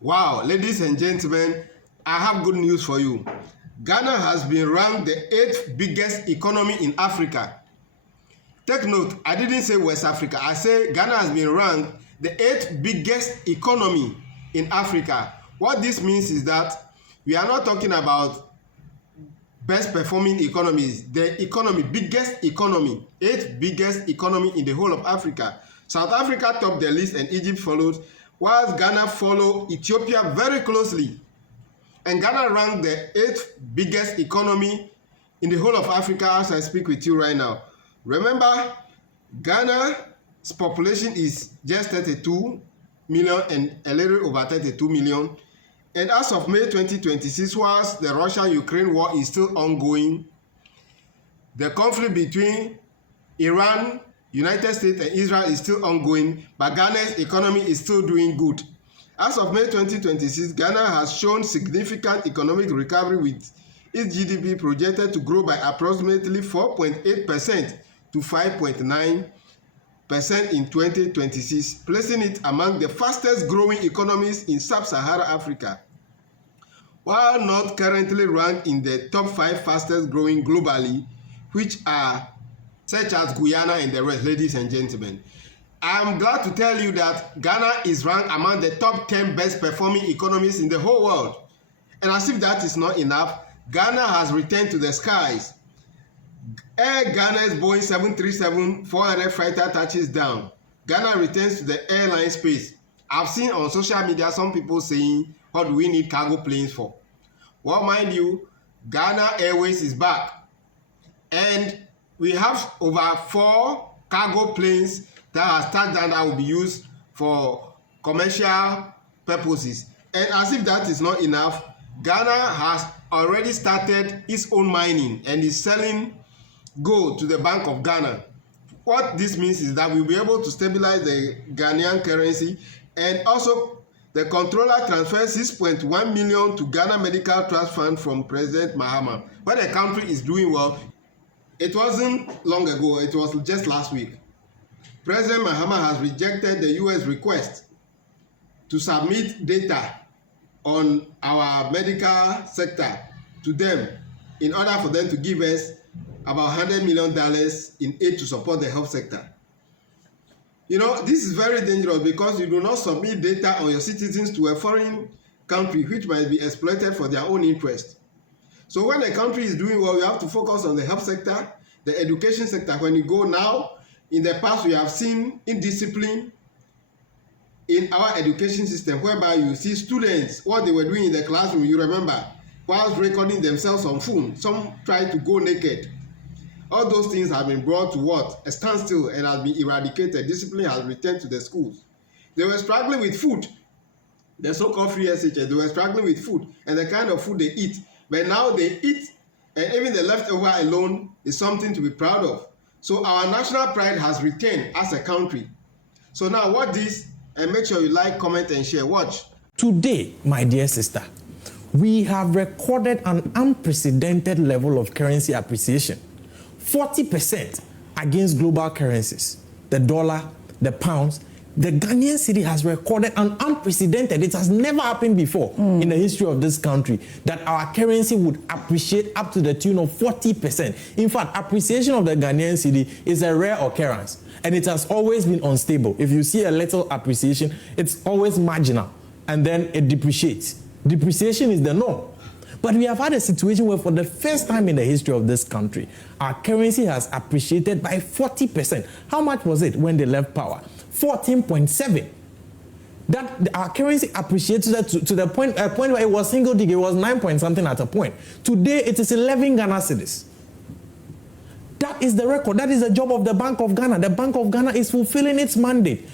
Wow, ladies and gentlemen, I have good news for you. Ghana has been ranked the 8th biggest economy in Africa. Take note, I didn't say West Africa. I say Ghana has been ranked the 8th biggest economy in Africa. What this means is that we are not talking about best performing economies. The economy, biggest economy, 8th biggest economy in the whole of Africa. South Africa topped the list and Egypt followed, whilst Ghana followed Ethiopia very closely. And Ghana ranked the 8th biggest economy in the whole of Africa as I speak with you right now. Remember, Ghana's population is just 32 million and a little over 32 million. And as of May 2026, whilst the Russia-Ukraine war is still ongoing, the conflict between Iran, United States and Israel is still ongoing, but Ghana's economy is still doing good. As of May 2026, Ghana has shown significant economic recovery with its GDP projected to grow by approximately 4.8% to 5.9% in 2026, placing it among the fastest growing economies in sub-Saharan Africa. While not currently ranked in the top 5 fastest growing globally, which are such as Guyana and the rest, ladies and gentlemen. I'm glad to tell you that Ghana is ranked among the top 10 best performing economies in the whole world. And as if that is not enough, Ghana has returned to the skies. Air Ghana's Boeing 737-400 fighter touches down. Ghana returns to the airline space. I've seen on social media some people saying, what do we need cargo planes for? Well, mind you, Ghana Airways is back. And we have over 4 cargo planes that has touched down that will be used for commercial purposes. And as if that is not enough, Ghana has already started its own mining and is selling gold to the Bank of Ghana. What this means is that we'll be able to stabilize the Ghanaian currency, and also the controller transferred 6.1 million to Ghana Medical Trust Fund from President Mahama. When the country is doing well, it wasn't long ago, it was just last week. President Mahama has rejected the US request to submit data on our medical sector to them in order for them to give us about $100 million in aid to support the health sector. You know, this is very dangerous because you do not submit data on your citizens to a foreign country which might be exploited for their own interest. So when a country is doing well, you have to focus on the health sector, the education sector. When you go now, in the past, we have seen indiscipline in our education system, whereby you see students, what they were doing in the classroom, you remember, whilst recording themselves on phone. Some tried to go naked. All those things have been brought to what? A standstill and has been eradicated. Discipline has returned to the schools. They were struggling with food. The so-called free SHS, they were struggling with food and the kind of food they eat. But now they eat, and even the leftover alone is something to be proud of. So our national pride has returned as a country. So now watch this and make sure you like, comment, and share. Watch. Today, my dear sister, we have recorded an unprecedented level of currency appreciation. 40% against global currencies. The dollar, the pounds. The Ghanaian cedi has recorded an unprecedented, it has never happened before in the history of this country, that our currency would appreciate up to the tune of 40%. In fact, appreciation of the Ghanaian cedi is a rare occurrence, and it has always been unstable. If you see a little appreciation, it's always marginal, and then it depreciates. Depreciation is the norm. But we have had a situation where for the first time in the history of this country, our currency has appreciated by 40%. How much was it when they left power? 14.7. That our currency appreciated to the point where it was single digit, it was 9 point something at a point. Today it is 11 Ghana cedis. That is the record. That is the job of the Bank of Ghana. The Bank of Ghana is fulfilling its mandate